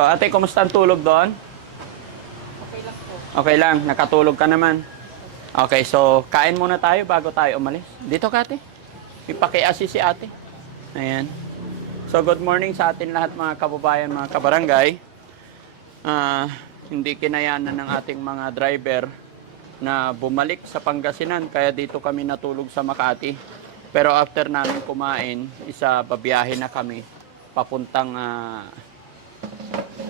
So, ate, kumusta ang tulog doon? Okay lang po. Okay lang, nakatulog ka naman. Okay, so kain muna tayo bago tayo umalis. Dito ka, ate. Ipaki-assist si ate. Ayan. So, good morning sa atin lahat mga kababayan, mga kabarangay. Hindi kinayanan ng ating mga driver na bumalik sa Pangasinan, kaya dito kami natulog sa Makati. Pero after namin kumain, babiyahe na kami papuntang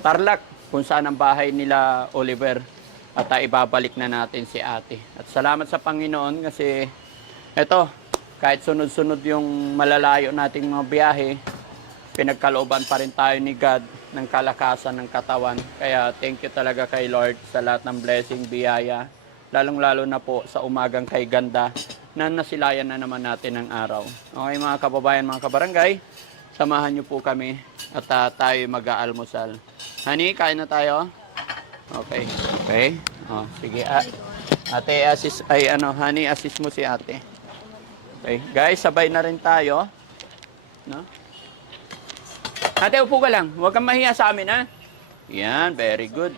Tarlac, kung saan ang bahay nila Oliver. At ibabalik na natin si ate. At salamat sa Panginoon kasi eto, kahit sunod-sunod yung malalayo nating mga biyahe, pinagkalooban pa rin tayo ni God ng kalakasan ng katawan. Kaya thank you talaga kay Lord sa lahat ng blessing, biyaya. Lalong-lalo na po sa umagang kay ganda na nasilayan na naman natin ng araw. Okay mga kababayan, mga kabarangay, samahan niyo po kami at tayo mag-aalmusal. Honey, kain na tayo? Okay. Okay. Oh, sige. Ate, assist, honey, assist mo si ate. Okay. Guys, sabay na rin tayo. No? Ate, upo ka lang. Huwag kang mahiya sa amin, ha? Yan, very good.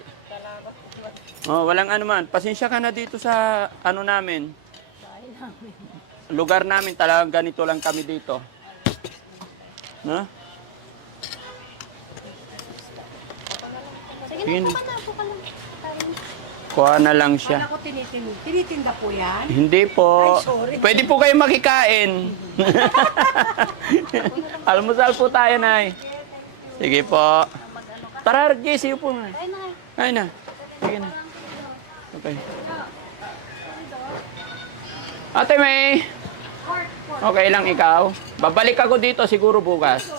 Oh, walang anuman. Pasensya ka na dito sa namin. Lugar namin, talagang ganito lang kami dito. No? Sige na, po ka lang. Kuha na lang siya. Kala ko tinitinda po yan. Hindi po. Ay, sorry. Pwede po kayo makikain. Almusal po tayo, Nay. Sige po. Tara, Jesse, upo na. Ay na. Sige na. Okay. Ate May. Okay lang ikaw. Babalik ako dito siguro bukas.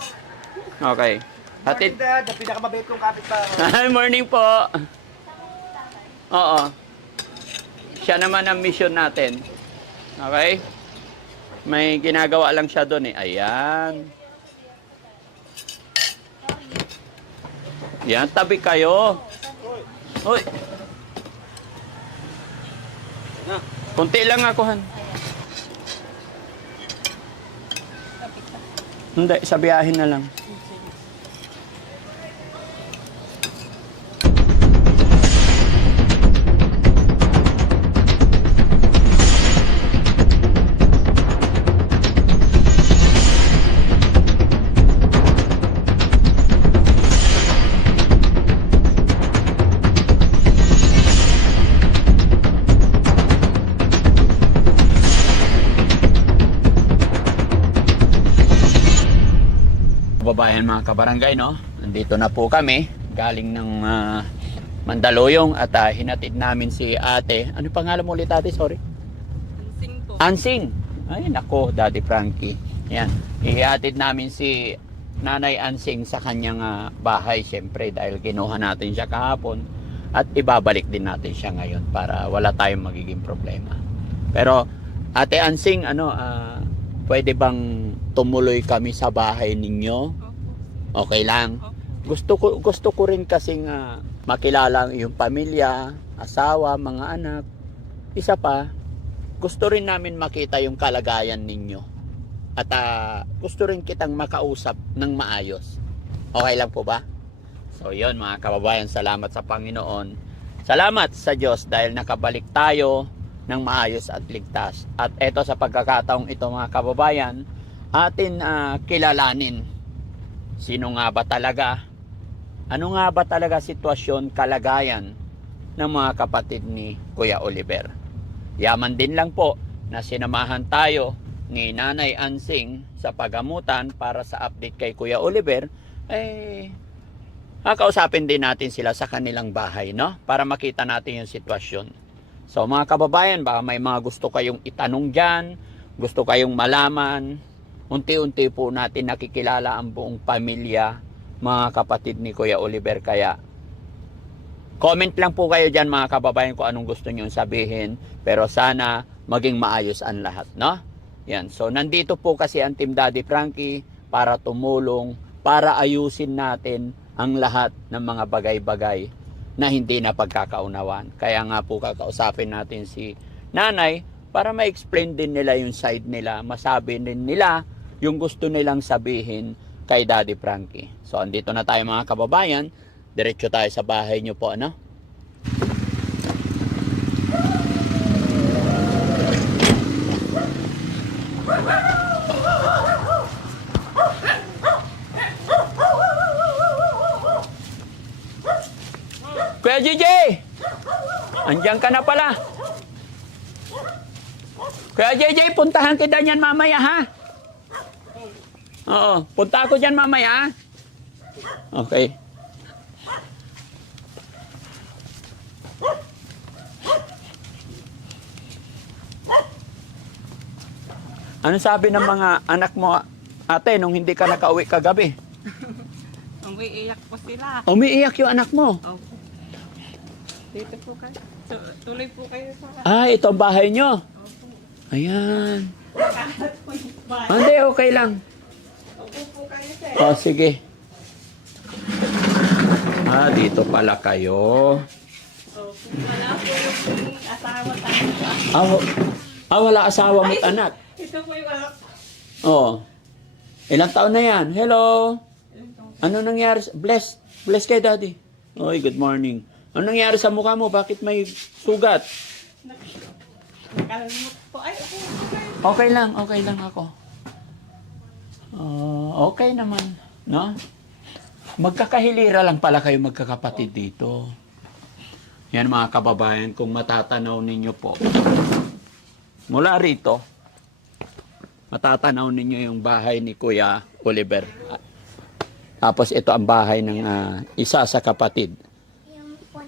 Okay. Hatid. Pinakamabait kong kapit pa. Hi, morning po. Oo. Siya naman ang mission natin. Okay? May ginagawa lang siya doon eh. Ayan. Yan, tabi kayo. Hoy. Kunti lang ako, Han. Hindi, sabiyahin na lang. Kababayan, mga kabarangay, no? Nandito na po kami galing ng Mandaluyong at hinatid namin si ate. Ano pangalan mo ulit, ate? Sorry. Ansing po. Ansing. Ay nako, Daddy Frankie. Yan. Ihatid namin si Nanay Ansing sa kanyang bahay, syempre, dahil kinuha natin siya kahapon at ibabalik din natin siya ngayon para wala tayong magiging problema. Pero Ate Ansing, pwede bang tumuloy kami sa bahay ninyo? Okay lang. Gusto ko rin kasing makilala ang iyong pamilya, asawa, mga anak. Isa pa, gusto rin namin makita yung kalagayan ninyo. At gusto rin kitang makausap ng maayos. Okay lang po ba? So yun mga kababayan, salamat sa Panginoon. Salamat sa Diyos dahil nakabalik tayo ng maayos at ligtas. At eto sa pagkakataong ito mga kababayan, atin kilalanin sino nga ba talaga, ano nga ba talaga sitwasyon, kalagayan ng mga kapatid ni Kuya Oliver. Yaman din lang po na sinamahan tayo ni Nanay Ansing sa pagamutan para sa update kay Kuya Oliver. Kakausapin din natin sila sa kanilang bahay, no? Para makita natin yung sitwasyon. So mga kababayan, baka may mga gusto kayong itanong dyan, gusto kayong malaman. Unti-unti po natin nakikilala ang buong pamilya, mga kapatid ni Kuya Oliver. Kaya comment lang po kayo dyan mga kababayan kung anong gusto nyo sabihin. Pero sana maging maayos ang lahat, no? Yan. So nandito po kasi ang Team Daddy Frankie para tumulong, para ayusin natin ang lahat ng mga bagay-bagay na hindi na pagkakaunawan. Kaya nga po kakausapin natin si Nanay para ma-explain din nila yung side nila, masabi din nila yung gusto nilang sabihin kay Daddy Frankie. So andito na tayo mga kababayan Diretso tayo sa bahay nyo po, ano? Kuya JJ! Andiyan ka na pala. Kuya JJ, puntahan kita niyan mamaya, ha? Oo, punta ako dyan mamaya, ha? Okay. Ano sabi ng mga anak mo, ate, nung hindi ka nakauwi kagabi? Umiiyak po sila. Umiiyak yung anak mo. Opo. Dito po kayo. Tuloy po kayo sa... Ah, ito ang bahay nyo. Opo. Ayan. Nakahat po yung bahay. Hindi, okay lang. Opo po kayo, sir. O, sige. Ah, dito pala kayo. Opo. Wala po yung asawa tayo. Wala asawa mo't anak. Ito po yung anak. Oo. Ilang taon na yan? Hello? Ano nangyari? Bless kay daddy. Oy, good morning. Ano nangyari sa mukha mo? Bakit may sugat? Nakalimot po. Ay, okay. Okay lang ako. Okay naman, no? Magkakahilira lang pala kayo magkakapatid dito. Yan mga kababayan, kung matatanaw ninyo po. Mula rito, matatanaw ninyo yung bahay ni Kuya Oliver. Tapos ito ang bahay ng isa sa kapatid.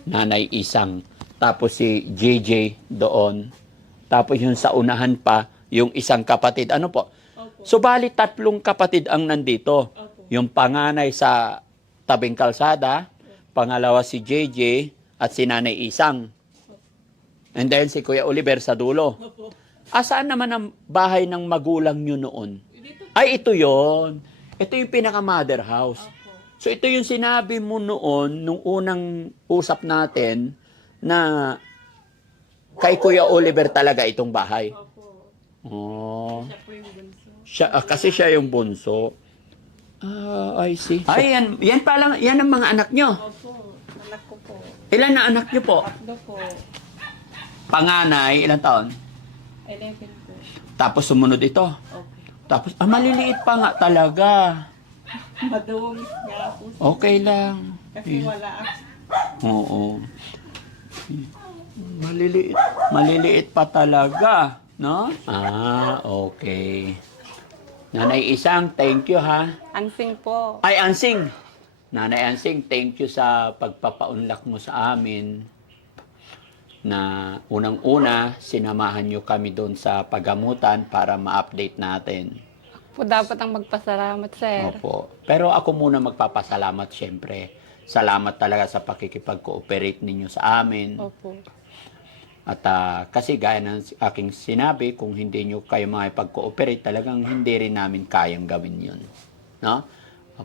Nanay Isang. Tapos si JJ doon. Tapos yung sa unahan pa, yung isang kapatid. Ano po? Opo. So, bali 3 kapatid ang nandito. Opo. Yung panganay sa tabing kalsada, pangalawa si JJ, at si Nanay Isang. And then si Kuya Oliver sa dulo. Opo. Saan naman ang bahay ng magulang nyo noon? Dito. Ay, ito yon. Ito yung pinaka-mother house. Opo. So, ito yung sinabi mo noon, nung unang usap natin, na kay Kuya Oliver talaga itong bahay. Opo. Oh. Siya po yung bunso. Kasi siya yung bunso. I see. Ay, yan pala, yan ang mga anak nyo. Opo. Anak ko po. Ilan na anak nyo po? 3 po. Panganay, ilang taon? 11 po. Tapos sumunod ito. Opo. Tapos, maliliit pa nga talaga. Madumi nga po. Okay lang. Kasi wala ako. Oo. Maliliit pa talaga, no? Okay. Nanay Isang, thank you ha. Ansing po. Ay, Ansing. Nanay Ansing, thank you sa pagpapaunlak mo sa amin na unang-una, sinamahan nyo kami doon sa pagamutan para ma-update natin. Po dapat ang magpasalamat, sir. Opo. Pero ako muna magpapasalamat syempre. Salamat talaga sa pakikipag-cooperate ninyo sa amin. Opo. At kasi gaya ng aking sinabi, kung hindi nyo kayo makipag-cooperate, talagang hindi rin namin kayang gawin yun. No?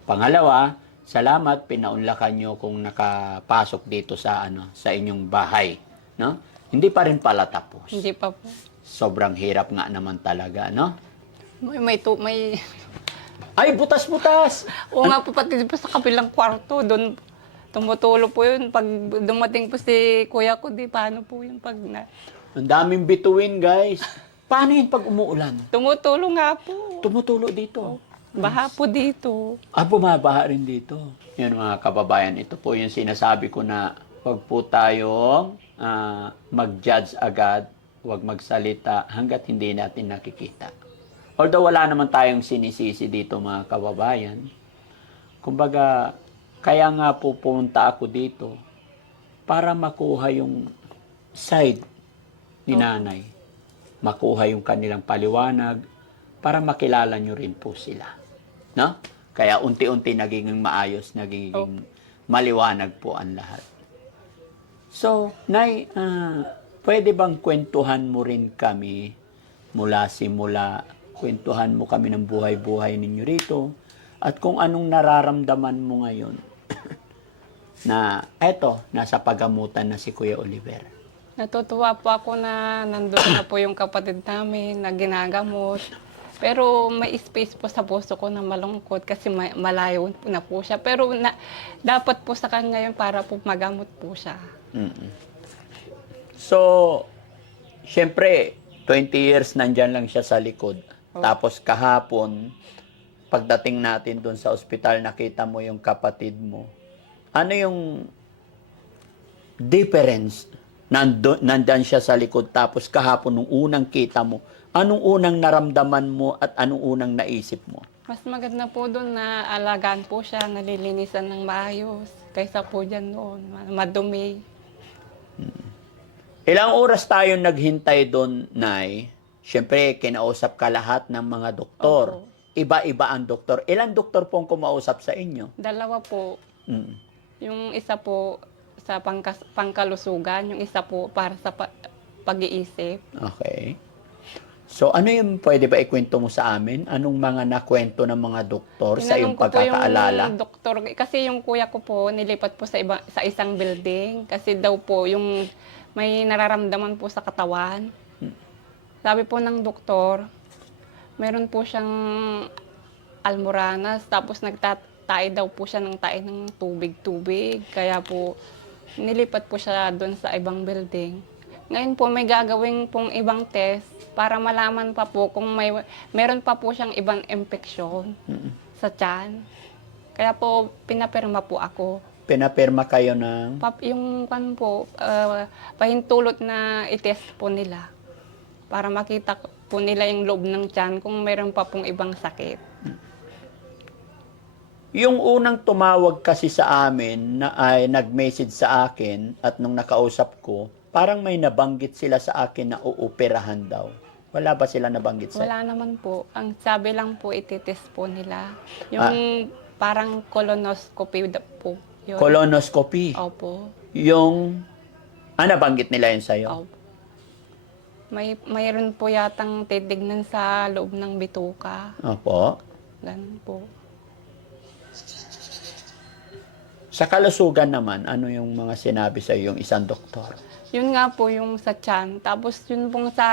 Pangalawa, salamat, pinaunlakan nyo kung nakapasok dito sa inyong bahay. No? Hindi pa rin pala tapos. Hindi pa po. Sobrang hirap nga naman talaga, no? May Ay, butas-butas! Oo nga po, pati po sa kabilang kwarto, doon tumutulo po yun. Pag dumating po si kuya ko, paano po yun pag Ang daming bituin, guys. Paano yun pag umuulan? tumutulo nga po. Tumutulo dito. Baha po dito. Bumabaha rin dito. Yan mga kababayan, ito po yung sinasabi ko na huwag po tayong mag-judge agad, huwag magsalita hanggat hindi natin nakikita. Although wala naman tayong sinisisi dito mga kababayan. Kumbaga, kaya nga po pumunta ako dito para makuha yung side ni nanay. Makuha yung kanilang paliwanag para makilala nyo rin po sila. No? Kaya unti-unti nagiging maayos, nagiging maliwanag po ang lahat. So, Nay, pwede bang kwentuhan mo rin kami mula simula, kwentuhan mo kami ng buhay-buhay ninyo rito at kung anong nararamdaman mo ngayon na eto, nasa pagamutan na si Kuya Oliver. Natutuwa po ako na nandun na po yung kapatid namin na ginagamot. Pero may space po sa puso ko na malungkot kasi malayo na po siya. Pero dapat po sa kanya yun para po magamot po siya. Mm. So, syempre, 20 years nandyan lang siya sa likod. Oh. Tapos kahapon, pagdating natin doon sa ospital, nakita mo yung kapatid mo. Ano yung difference? Nandyan siya sa likod, tapos kahapon, nung unang kita mo, anong unang naramdaman mo at anong unang naisip mo? Mas maganda po doon na alagaan po siya, nalilinisan ng maayos. Kaysa po dyan noon, madumi. Ilang oras tayo naghintay doon, Nay? Siyempre, kinausap ka lahat ng mga doktor. Opo. Iba-iba ang doktor. Ilang doktor pong kumausap sa inyo? 2 po. Mm. Yung isa po sa pangkalusugan, yung isa po para sa pag-iisip. Okay. So, ano yung pwede ba ikwento mo sa amin? Anong mga nakwento ng mga doktor sa iyong Tinanong ko po pagkakaalala? yung doktor, kasi yung kuya ko po nilipat po sa isang building kasi daw po yung may nararamdaman po sa katawan. Sabi po ng doktor, meron po siyang almoranas, tapos nagtatay daw po siya ng tae ng tubig-tubig. Kaya po nilipat po siya doon sa ibang building. Ngayon po may gagawin pong ibang test para malaman pa po kung meron pa po siyang ibang infeksyon sa tiyan. Kaya po pinapirma po ako. Pinapirma kayo ng... Yung pahintulot na itest po nila para makita po nila yung loob ng tiyan kung meron pa pong ibang sakit. Yung unang tumawag kasi sa amin na ay nag-message sa akin at nung nakausap ko, parang may nabanggit sila sa akin na uuperahan daw. Wala ba sila nabanggit sa... Wala naman po. Ang sabi lang po, ititest po nila. Yung parang colonoscopy po. Yun. Colonoscopy. Opo. Yung... nabanggit nila yun sa'yo? Opo. Mayroon po yatang titignan sa loob ng bituka. Opo. Ganun po. Sa kalusugan naman, ano yung mga sinabi sa yung isang doktor? Yun nga po yung sa tiyan. Tapos yun pong sa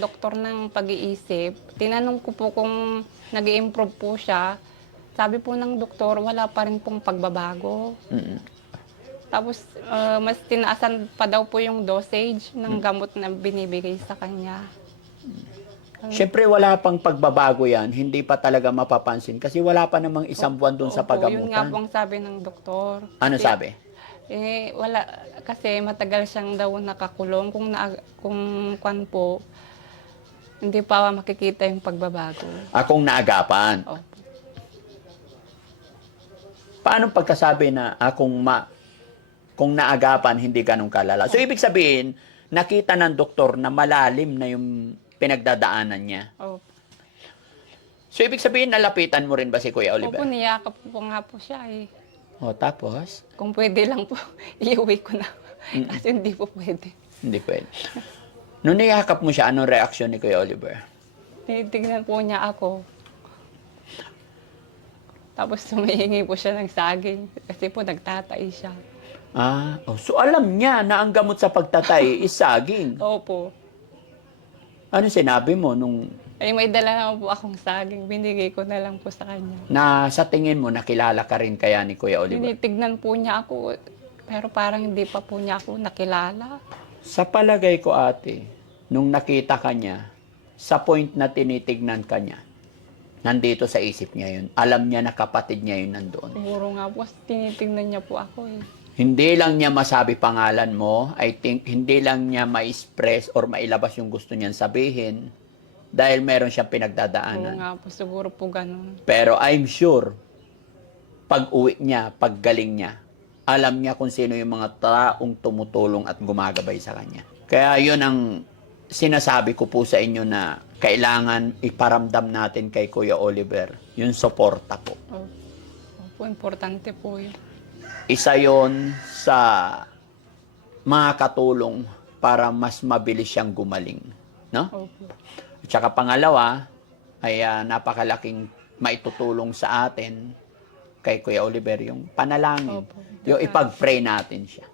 doktor ng pag-iisip, tinanong ko po kung nag-i-improve po siya. Sabi po ng doktor, wala pa rin pong pagbabago. Mm. Tapos mas tinaasan pa daw po yung dosage ng gamot na binibigay sa kanya. Siyempre, wala pang pagbabago yan. Hindi pa talaga mapapansin kasi wala pa namang isang buwan doon sa Opo, yun nga pagamutan. po ang sabi ng doktor. Ano Kasi, sabi? wala, kasi matagal siyang daw nakakulong. Kung kwan po, hindi pa makikita yung pagbabago. Akong naagapan. Opo. Paano pagkasabi na kung naagapan, hindi ganun kalala? So, ibig sabihin, nakita ng doktor na malalim na yung pinagdadaanan niya. Opo. So, ibig sabihin, nalapitan mo rin ba si Kuya Oliver? Opo, niyakap po nga po siya eh. O, tapos? Kung pwede lang po, iuwi ko na. Kasi hindi po pwede. Hindi pwede. Nung niyakap mo siya, anong reaksyon ni Kuya Oliver? Tinitignan po niya ako. Tapos sumihingi po siya ng saging kasi po nagtatay siya. So alam niya na ang gamot sa pagtatay is saging. Opo. Ano sinabi mo nung Ay may dala naman po akong saging. Binigay ko na lang po sa kanya. na sa tingin mo nakilala ka rin kaya ni Kuya Oliver? Tinitignan po niya ako. Pero parang hindi pa po niya ako nakilala. Sa palagay ko ate, nung nakita ka niya, sa point na tinitignan ka niya, nandito sa isip niya yun. Alam niya na kapatid niya yun nandoon. Siguro nga po, tinitignan niya po ako eh. Hindi lang niya masabi pangalan mo, I think hindi lang niya ma-express or mailabas yung gusto niyang sabihin dahil meron siyang Oo pinagdadaanan. nga po, siguro po ganun. Pero I'm sure, pag uwi niya, pag galing niya, alam niya kung sino yung mga taong tumutulong at gumagabay sa kanya. Kaya yun ang sinasabi ko po sa inyo na kailangan iparamdam natin kay Kuya Oliver, yung suporta po. Opo, importante po yun. Isa yon sa mga katulong para mas mabilis siyang gumaling. No? Opo. At saka pangalawa, ay napakalaking maitutulong sa atin kay Kuya Oliver, yung panalangin. Opo. Yung ipag-pray natin siya.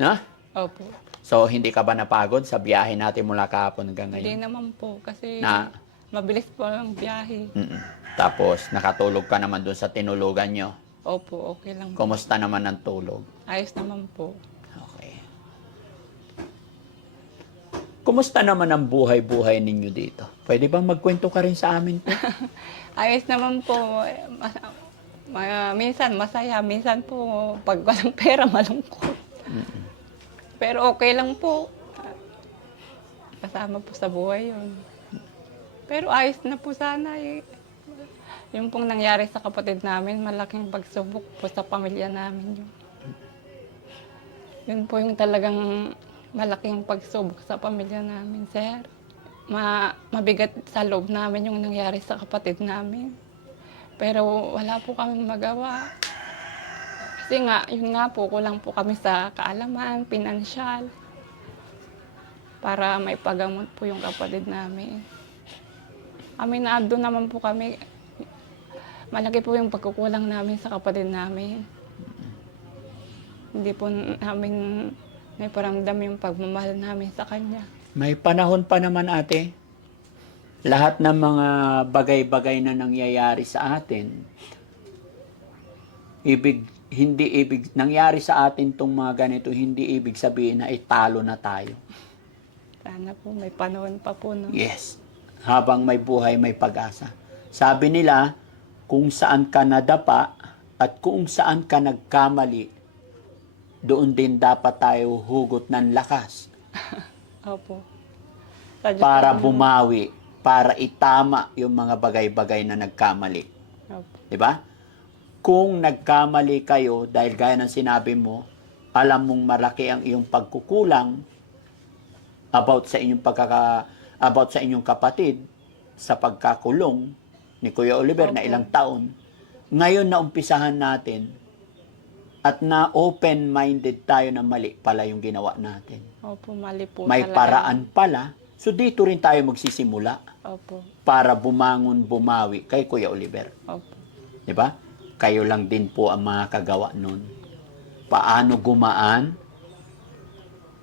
No? Opo. So, hindi ka ba napagod sa biyahe natin mula kahapon hanggang Hindi ngayon? naman po kasi Na Mabilis po ang biyahe. Mm. Tapos, nakatulog ka naman doon sa tinulugan nyo. Opo, okay lang po. Kumusta naman ang tulog? Ayos naman po. Okay. Kumusta naman ang buhay-buhay ninyo dito? Pwede bang magkwento ka rin sa amin po? Ayos naman po. Minsan masaya, minsan po pag walang pera malungkot. Pero okay lang po. Kasama po sa buhay yun. Pero ayos na po sana eh. Yung pong nangyari sa kapatid namin, malaking pagsubok po sa pamilya namin yun. Yun po yung talagang malaking pagsubok sa pamilya namin, sir. Mabigat sa loob namin yung nangyari sa kapatid namin. Pero wala po kaming magawa. Kasi nga, yun nga po, kulang po kami sa kaalaman, pinansyal. Para may pagamot po yung kapatid namin. Aminado naman po kami. Malaki po yung pagkukulang namin sa kapatid namin. Hindi po namin may paramdam yung pagmamahal namin sa kanya. May panahon pa naman, ate. Lahat ng mga bagay-bagay na nangyayari sa atin, nangyari sa atin tong mga ganito, hindi ibig sabihin na italo na tayo. Sana po may panahon pa po. No? Yes. Habang may buhay, may pag-asa. Sabi nila, kung saan ka nadapa at kung saan ka nagkamali, doon din dapat tayo hugot ng lakas. Opo. Sa Diyos Para po, bumawi, para itama yung mga bagay-bagay na nagkamali. Opo. 'Di ba? Kung nagkamali kayo dahil gaya ng sinabi mo, alam mong malaki ang iyong pagkukulang about sa inyong kapatid sa pagkakulong ni Kuya Oliver na Opo. ilang taon. Ngayon na umpisahan natin at na open-minded tayo na mali pala yung ginawa natin. Opo, mali po May talaga. paraan pala. So dito rin tayo magsisimula Opo. para bumangon, bumawi kay Kuya Oliver. Opo. 'Di ba? Kayo lang din po ang mga kagawa nun. Paano gumaan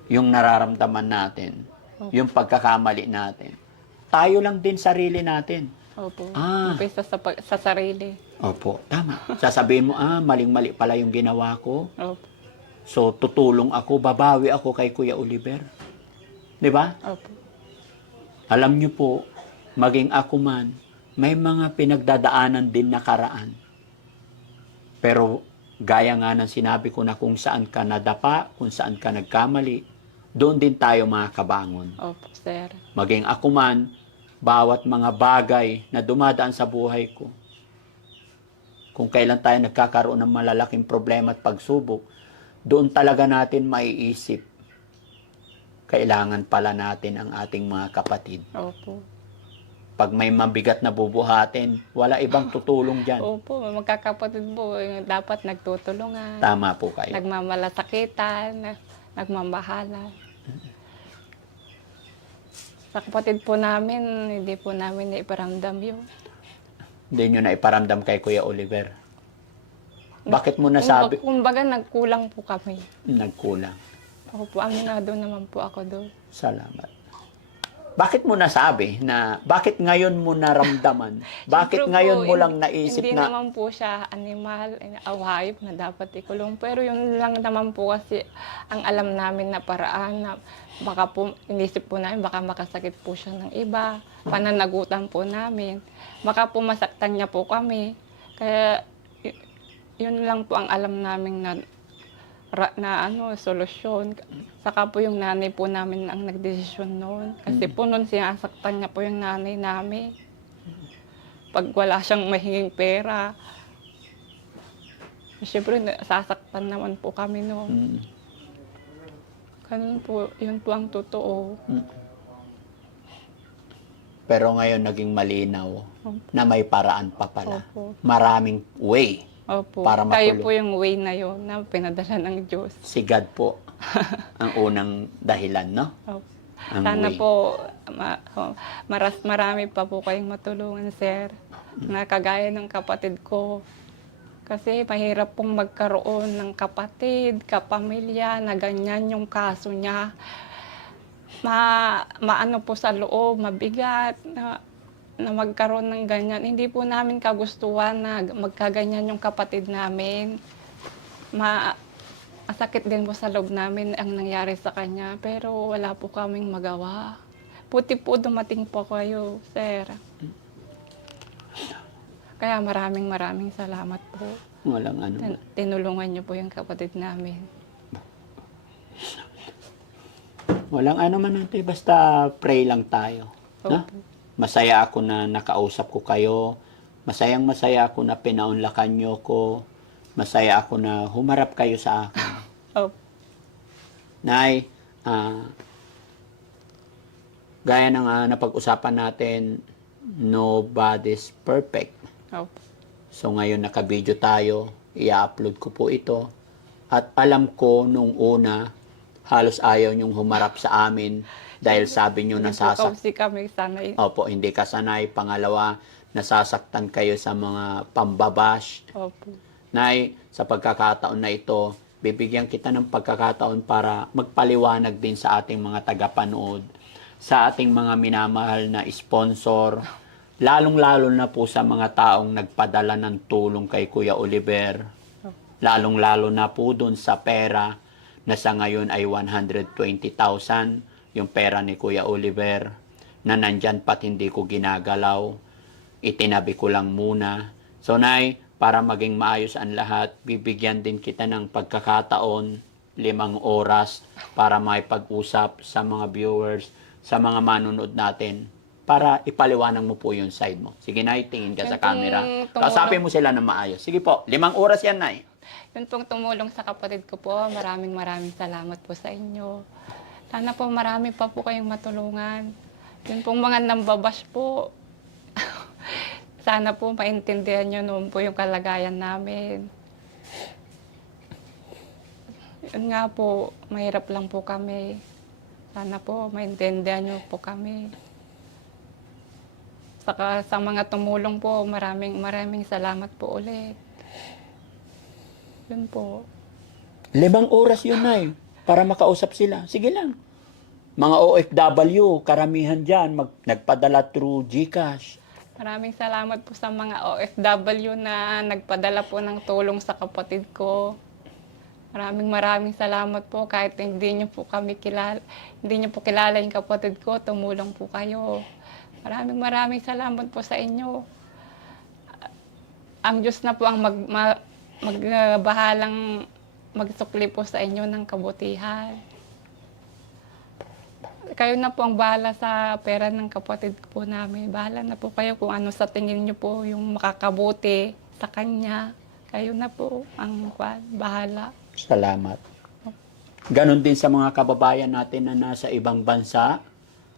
yung nararamdaman natin, yung pagkakamali natin. Tayo lang din sarili natin. Opo. Ah. Umpisa sa sarili. Opo, tama. Sasabihin mo, maling-mali pala yung ginawa ko. Opo. So, tutulong ako, babawi ako kay Kuya Oliver. 'Di ba? Opo. Alam niyo po, maging ako man, may mga pinagdadaanan din na karaan. Pero, gaya nga ng sinabi ko na kung saan ka nadapa, kung saan ka nagkamali, doon din tayo makakabangon. Opo, sir. Maging ako man, bawat mga bagay na dumadaan sa buhay ko, kung kailan tayo nagkakaroon ng malalaking problema at pagsubok, doon talaga natin maiisip, kailangan pala natin ang ating mga kapatid. Opo. Pag may mabigat na bubuhatin, wala ibang tutulong dyan. Opo, magkakapatid po, yung dapat nagtutulungan, Tama po kayo. nagmamalasakitan, nagmamahalan. Sa kapatid po namin, hindi po namin naiparamdam yun. Hindi nyo na iparamdam kay Kuya Oliver. Bakit mo nasabi? Kumbaga, nagkulang po kami. Nagkulang. Opo, aminado naman po ako doon. Salamat. Bakit mo nasabi na, bakit ngayon mo naramdaman? Bakit Siyempre ngayon po, mo lang naisip hindi na, naman po siya animal, hayop na dapat ikulong. Pero yun lang naman po kasi ang alam namin na paraan na baka po, inisip po namin, baka makasakit po siya ng iba. Pananagutan po namin. Baka po masaktan niya po kami. Kaya yun lang po ang alam namin na solusyon. Saka po yung nanay po namin ang nagdesisyon noon. Kasi po noon sinasaktan niya po yung nanay namin. Pag wala siyang mahinging pera, siyempre sasaktan naman po kami noon. Ganun po, yun po ang totoo. pero ngayon naging malinaw na may paraan pa pala. Opo. Maraming way. Opo. Para Tayo matulong. po yung way na yun na pinadala ng Diyos. Si God po ang unang dahilan, no? Opo. Ang Sana way. po marami pa po kayong matulungan, sir, na kagaya ng kapatid ko. Kasi mahirap pong magkaroon ng kapatid, kapamilya na ganyan yung kaso niya. Maano po sa loob, mabigat. na magkaroon ng ganyan. Hindi po namin kagustuhan na magkaganyan yung kapatid namin. Masakit din po sa loob namin ang nangyari sa kanya, pero wala po kaming magawa. Puti po dumating po kayo, sir. Kaya maraming salamat po. Walang ano. Tinulungan niyo po yung kapatid namin. Walang ano man natin, basta pray lang tayo. No? Opo. Masaya ako na nakausap ko kayo. Masaya ako na pinaunlakan nyo ko. Masaya ako na humarap kayo sa akin. Opo. Nay, gaya ng napag-usapan natin, nobody's perfect. Opo. So ngayon naka-video tayo, i-upload ko po ito. At alam ko nung una, halos ayaw nyong humarap sa amin dahil sabi nyo Hindi po nasasak. kasi kami sanay. Opo, hindi ka sanay. Pangalawa, nasasaktan kayo sa mga pambabash. Opo. Nay, sa pagkakataon na ito, bibigyan kita ng pagkakataon para magpaliwanag din sa ating mga tagapanood, sa ating mga minamahal na sponsor, lalong-lalo na po sa mga taong nagpadala ng tulong kay Kuya Oliver, lalong-lalo na po dun sa pera na sa ngayon ay 120,000, yung pera ni Kuya Oliver, na nandyan pat hindi ko ginagalaw, itinabi ko lang muna. So, Nay, para maging maayos ang lahat, bibigyan din kita ng pagkakataon, 5 oras, para makipag-usap sa mga viewers, sa mga manunod natin, para ipaliwanag mo po yung side mo. Sige, Nay, tingin ka sa Yung pong camera. tumulong- Kausapin mo sila ng maayos. Sige po, 5 oras yan, Nay. Yun pong tumulong sa kapatid ko po. Maraming salamat po sa inyo. Sana po marami pa po kayong matulungan. Yun pong mga nambabash po. Sana po maintindihan nyo noon po yung kalagayan namin. Yun nga po, mahirap lang po kami. Sana po maintindihan nyo po kami. Saka sa mga tumulong po, maraming salamat po ulit. Yun po. 5 oras yun, Nay, para makausap sila. Sige lang. Mga OFW, karamihan dyan, nagpadala through GCash. Maraming salamat po sa mga OFW na nagpadala po ng tulong sa kapatid ko. Maraming salamat po kahit hindi niyo po kilala yung kapatid ko, tumulong po kayo. Maraming salamat po sa inyo. Ang Diyos na po ang magbahalang magsukli po sa inyo ng kabutihan. Kayo na po ang bahala sa pera ng kapatid po namin. Bahala na po kayo kung ano sa tingin niyo po yung makakabuti sa kanya. Kayo na po ang bahala. Salamat. Ganon din sa mga kababayan natin na nasa ibang bansa.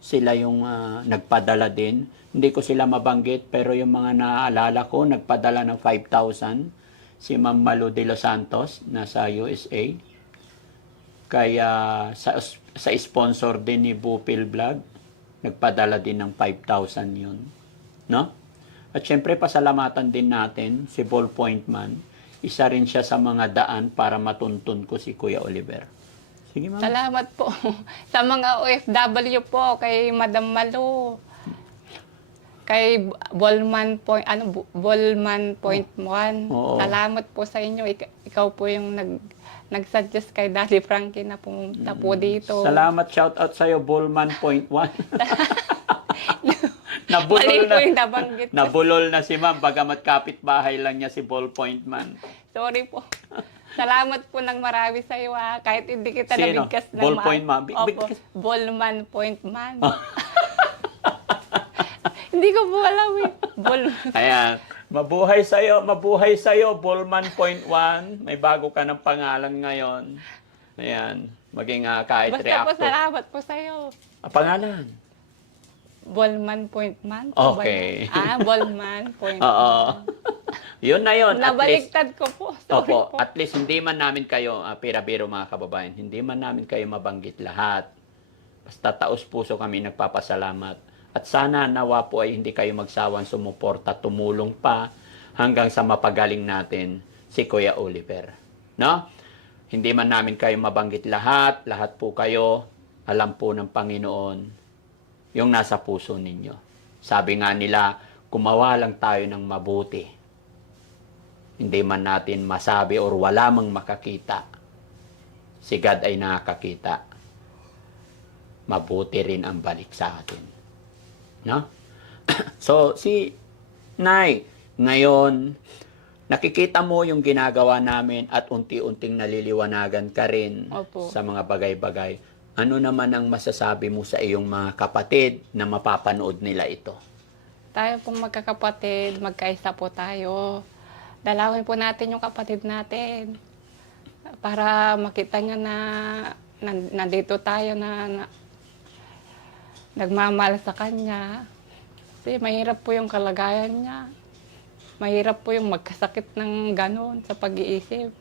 Sila yung nagpadala din. Hindi ko sila mabanggit, pero yung mga naaalala ko, nagpadala ng 5,000. Si Ma'am Malu de los Santos, nasa USA. Kaya sa sponsor din ni Bupil Vlog, nagpadala din ng 5,000 yun. No? At syempre, pasalamatan din natin si Ballpoint Man. Isa rin siya sa mga daan para matuntun ko si Kuya Oliver. Sige, Ma'am. Salamat po sa mga OFW po, kay Madam Malu, kay Bolman Point 1. Oo. Salamat po sa inyo. Ikaw po yung nag-suggest kay Daddy Frankie na pumunta po dito. Salamat, shout out sa'yo, Bullman Point 1. Mali po yung nabanggit ko. Nabulol na si Ma'am, bagamat kapitbahay lang niya si Ballpoint Man. Sorry po. Salamat po ng marami sa iyo, ha. Kahit hindi kita Sino? nabigkas na Ballpoint Man? Opo, Ballman Point Man. Hindi ko po alam eh. Ayan. Mabuhay sa'yo, Bullman Point 1. May bago ka ng pangalan ngayon. Ayan. Maging kahit Basta po, reactor. salamat po sa iyo. Pangalan? Ballman Point Man? Okay. Ballman Point Oo. Man. Yun na yun. At least, Nabaliktad ko po. Sorry opo, po. at least hindi man namin kayo, pira-biro mga kababayan, hindi man namin kayo mabanggit lahat. Basta taos puso kami nagpapasalamat. At sana nawa po ay hindi kayo magsawang sumuporta, tumulong pa hanggang sa mapagaling natin si Kuya Oliver. No? Hindi man namin kayo mabanggit lahat po kayo, alam po ng Panginoon yung nasa puso ninyo. Sabi nga nila, gumawa lang tayo ng mabuti. Hindi man natin masabi or wala mang makakita. Si God ay nakakita. Mabuti rin ang balik sa atin. No? So, si Nay, ngayon, nakikita mo yung ginagawa namin at unti-unting naliliwanagan ka rin Opo. sa mga bagay-bagay. Ano naman ang masasabi mo sa iyong mga kapatid na mapapanood nila ito? Tayo pong magkakapatid, magkaisa po tayo. Dalawin po natin yung kapatid natin. Para makita niya na nandito tayo na nagmamahal sa kanya. Kasi mahirap po yung kalagayan niya. Mahirap po yung magkasakit ng ganon sa pag-iisip.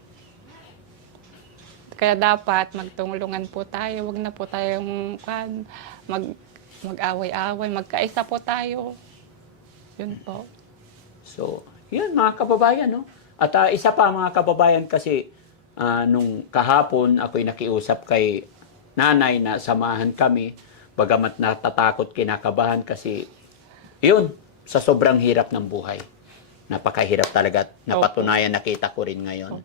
Kaya dapat magtulungan po tayo. Huwag na po tayong mag-away-away. Magkaisa po tayo. Yun po. So, yun mga kababayan, no? At isa pa mga kababayan kasi nung kahapon ako'y nakiusap kay nanay na samahan kami bagamat natatakot, kinakabahan kasi yun, sa sobrang hirap ng buhay. Napakahirap talaga at napatunayan nakita ko rin ngayon.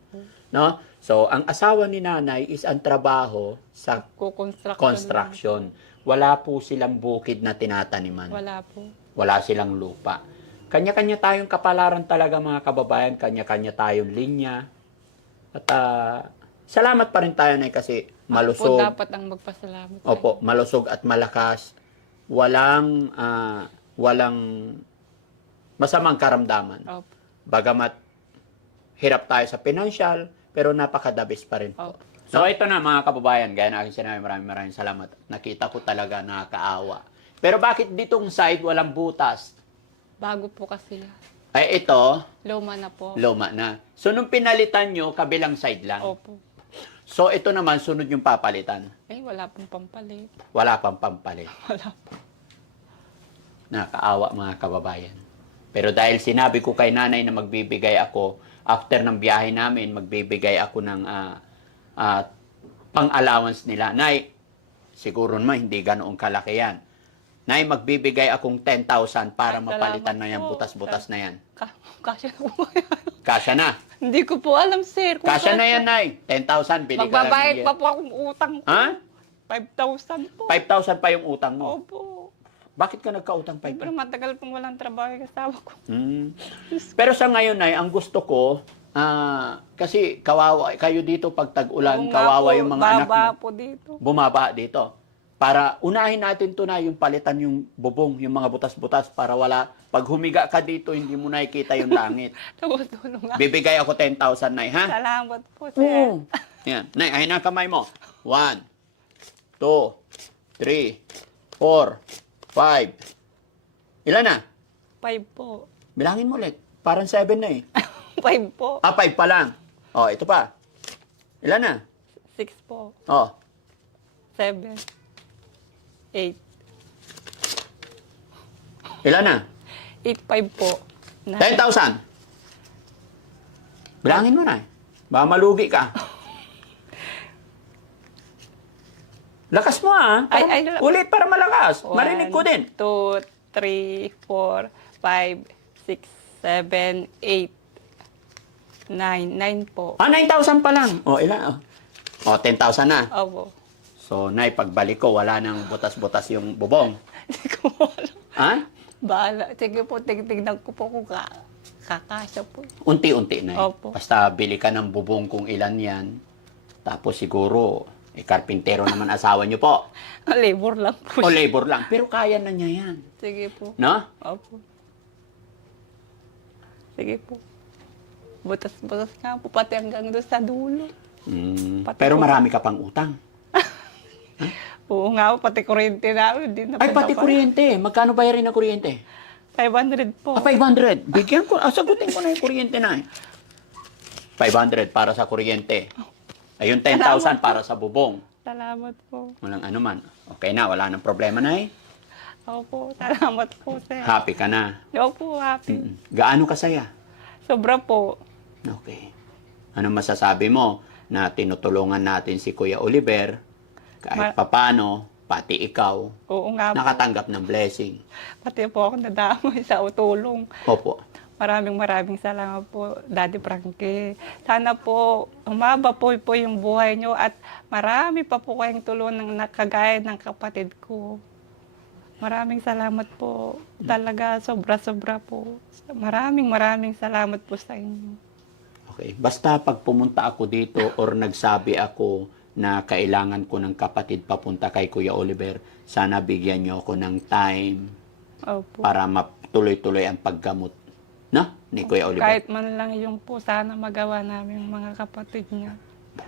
No? So, ang asawa ni nanay is ang trabaho sa construction. Wala po silang bukid na tinataniman. Wala po. Wala silang lupa. Kanya-kanya tayong kapalaran talaga mga kababayan, kanya-kanya tayong linya. At salamat pa rin tayo na kasi malusog. Opo, dapat ang magpasalamat. Opo, malusog at malakas. Walang masamang karamdaman. Opo. Bagamat hirap tayo sa financial, pero napakadabis pa rin po. Opo. So ito na mga kababayan, gaya na aking sinabi, maraming salamat. Nakita ko talaga nakakaawa. Pero bakit ditong side walang butas? Bago po kasi. Ay ito, Luma na po. luma na. So nung pinalitan nyo, kabilang side lang. Opo. So ito naman, sunod yung papalitan. Wala pong pampalit. Wala pang pampalit. Wala po. Nakakaawa mga kababayan. Pero dahil sinabi ko kay nanay na magbibigay ako, after ng biyahe namin, magbibigay ako ng pang-allowance nila. Nay, siguro naman hindi ganoong kalaki yan. Nay, magbibigay akong 10,000 para Ay, mapalitan na salamat yan, po. butas-butas na yan. Kasya na po yan. Kasya na. Hindi ko po alam, sir. kung Kasya na kasya. yan, Nay. 10,000, bili ka lang. Magbabayad ng pa po akong utang ko. Ha? 5,000 po. 5,000 pa yung utang mo. Opo. Bakit ka nagkautang Pero 5,000? matagal pong walang trabaho yung kasama ko. Pero sa ngayon, Nay, ang gusto ko, kasi kawawa, kayo dito pag tag-ulan, Oo nga kawawa po, yung mga anak baba mo. po dito. Bumaba dito. Para unahin natin to na yung palitan yung bubong, yung mga butas-butas para wala. Pag humiga ka dito, hindi mo nakikita yung langit. Tapos tulong nga. Bibigay ako 10,000, Nay, ha? Salamat po, sir. Yan. Nay, ahin ang kamay mo. 1, 2, 3, 4, 5. Ilan na? 5 po. Bilangin mo ulit. Parang 7 na eh. 5 po. 5 pa lang. Oh, ito pa. Ilan na? 6 po. Oh, 7. 8. ilan na? 8.5 po. 10,000. Bilangin mo na. Baka malugi ka. Lakas mo ah. Ay, Ulit para malakas. Marinig ko din. 2, 3, 4, 5, 6, 7, 8, 9. 9 po. 9,000 pa lang. Oh, ilan? Oh, 10,000 na. Opo. So, Nay, pagbalik ko, wala nang butas-butas yung bubong. Hindi ko po alam. Ha? Bahala. Sige po, tignan ko po kung kakasya po. Unti-unti, Nay. Opo. Basta bili ka ng bubong kung ilan yan. Tapos siguro, karpintero naman asawa niyo po. Labor lang po. O labor lang. Pero kaya na niya yan. Sige po. No? Opo. Sige po. Butas-butas nga po, pati hanggang doon sa dulo. Pati Pero po. marami ka pang utang. Oo nga po, pati kuryente namin. Di na Ay, pati kuryente. Magkano bayarin ng kuryente? 500 po. 500. Bigyan ko. Sagutin ko na yung kuryente na. 500 para sa kuryente. Ayun, 10,000 para sa bubong. Salamat po. Walang anuman. Okay na, wala nang problema na eh. Opo, salamat po, sir. Happy ka na. Opo, happy. Gaano kasaya? Sobra po. Okay. Ano masasabi mo na tinutulungan natin si Kuya Oliver kahit papano pati ikaw, Oo nga po. nakatanggap ng blessing. Pati po ako nadamay sa utulong. Opo. Maraming salamat po, Daddy Frankie. Sana po umaba po yung buhay nyo at marami pa po kayong tulungan ng nakagaya ng kapatid ko. Maraming salamat po. Talaga, sobra-sobra po. Maraming salamat po sa inyo. Okay. Basta pag pumunta ako dito or nagsabi ako na kailangan ko ng kapatid papunta kay Kuya Oliver, sana bigyan niyo ako ng time Opo. para matuloy-tuloy ang paggamot. No? Ni Kuya Oliver. Kahit man lang yung po, sana magawa namin mga kapatid niya.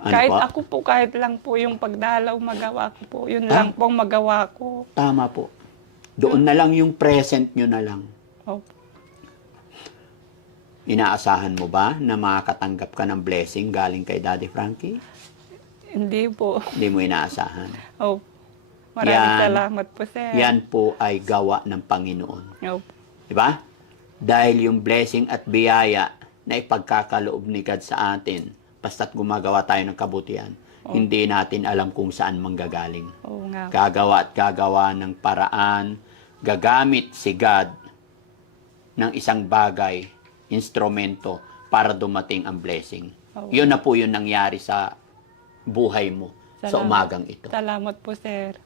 Ano Kahit po? ako po, kahit lang po yung pagdalaw magawa ko po. Yun Ah? lang po ang magawa ko. Tama po. Doon na lang yung present nyo na lang. Opo. Inaasahan mo ba na makakatanggap ka ng blessing galing kay Daddy Frankie? Hindi po. Hindi mo inaasahan. Opo. Maraming Yan. salamat po, sir. Yan po ay gawa ng Panginoon. Opo. Di ba? Dahil yung blessing at biyaya na ipagkakaloob ni God sa atin, basta't gumagawa tayo ng kabutihan, hindi natin alam kung saan manggagaling. Oo nga. Gagawa at gagawa ng paraan, gagamit si God ng isang bagay, instrumento, para dumating ang blessing. Oo. Yun na po yung nangyari sa buhay mo sa umagang ito. Salamat po, sir.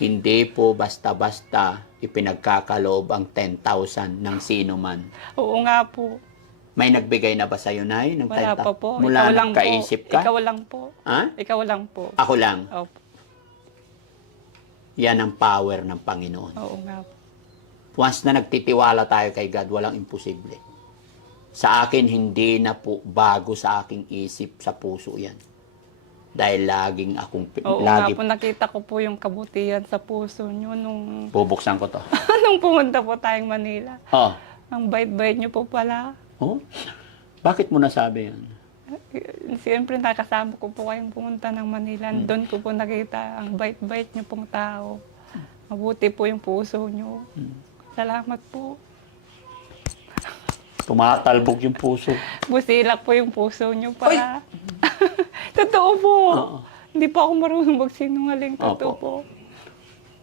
Hindi po basta-basta ipinagkakaloob ang 10,000 ng sino man. Oo nga po. May nagbigay na ba sa'yo, Nay, ng 10,000? Wala pa po. Mula Ikaw lang nang kaisip po. ka? Ikaw lang po. Ha? Ikaw lang po. Ako lang. Opo. Yan ang power ng Panginoon. Oo nga po. Once na nagtitiwala tayo kay God, walang imposible. Sa akin, hindi na po bago sa aking isip, sa puso yan. Dahil laging akong, Oo lagi, nga po, nakita ko po yung kabutihan sa puso nyo nung, bubuksan ko to. nung pumunta po tayong Manila. Oh. Ang bait-bait nyo po pala. Oh? Bakit mo nasabi yan? Siyempre nakasama ko po kayong pumunta ng Manila. Doon ko po nakita ang bait-bait nyo pong tao. Mabuti po yung puso nyo. Salamat po. Tumatalbog yung puso. Busilak po yung puso nyo para. Totoo po. Oo. Hindi po ako marunong magsinungaling. Totoo Opo. po.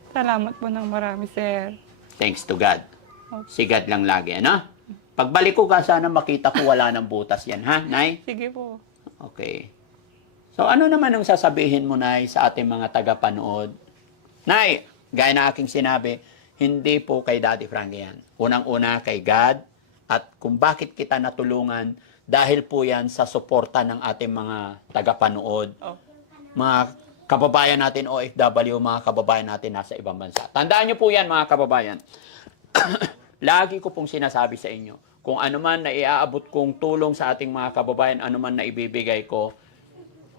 Salamat po ng marami, sir. Thanks to God. Opo. Si God lang lagi, ano? Pagbalik ko ka, sana makita ko wala ng butas yan, ha, Nay? Sige po. Okay. So, ano naman ang sasabihin mo, Nay, sa ating mga tagapanood? Nay, gaya na aking sinabi, hindi po kay Daddy Frankie yan. Unang-una kay God, at kung bakit kita natulungan, dahil po yan sa suporta ng ating mga tagapanood, Oh. mga kababayan natin OFW, mga kababayan natin nasa ibang bansa. Tandaan niyo po yan, mga kababayan. Lagi ko pong sinasabi sa inyo, kung ano man na iaabot kong tulong sa ating mga kababayan, ano man na ibibigay ko,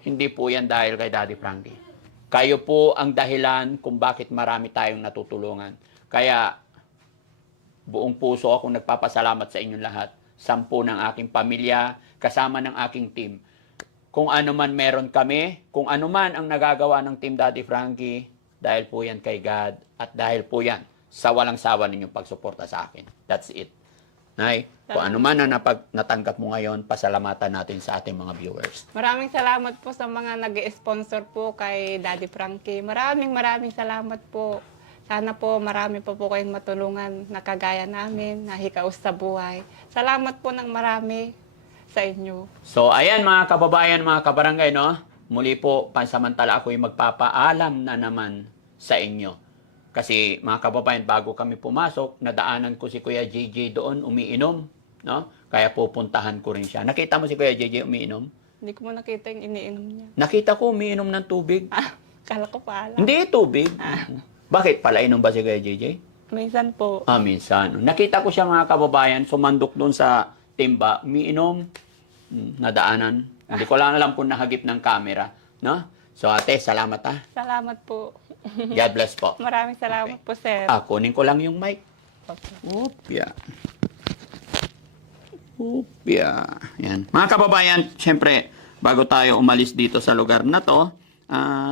hindi po yan dahil kay Daddy Frankie. Kayo po ang dahilan kung bakit marami tayong natutulungan. Kaya, buong puso akong nagpapasalamat sa inyong lahat. 10 ng aking pamilya, kasama ng aking team. Kung ano man meron kami, kung ano man ang nagagawa ng Team Daddy Frankie, dahil po yan kay God, at dahil po yan sa walang sawa ninyong pagsuporta sa akin. That's it. Nay, kung ano man ang natanggap mo ngayon, pasalamatan natin sa ating mga viewers. Maraming salamat po sa mga nag-sponsor po kay Daddy Frankie. Maraming salamat po. Sana po marami pa po kayong matulungan na kagaya namin, na hikaos sa buhay. Salamat po ng marami sa inyo. So, ayan mga kababayan, mga kabarangay, no? Muli po, pansamantala ako'y magpapaalam na naman sa inyo. Kasi mga kababayan, bago kami pumasok, nadaanan ko si Kuya JJ doon umiinom, no? Kaya pupuntahan ko rin siya. Nakita mo si Kuya JJ umiinom? Hindi ko mo nakita yung iniinom niya. Nakita ko umiinom ng tubig. Kala ko pala. Hindi tubig. Bakit? Palainom ba si Kuya JJ? Minsan po. Minsan. Nakita ko siya mga kababayan, sumandok doon sa timba, umiinom, nadaanan. Hindi ko lang alam kung nahagip ng camera, no? So ate, salamat ha. Salamat po. God bless po. Maraming salamat po, sir. Kunin ko lang yung mic. Upya. Upya. Yan. Mga kababayan, syempre, bago tayo umalis dito sa lugar na to,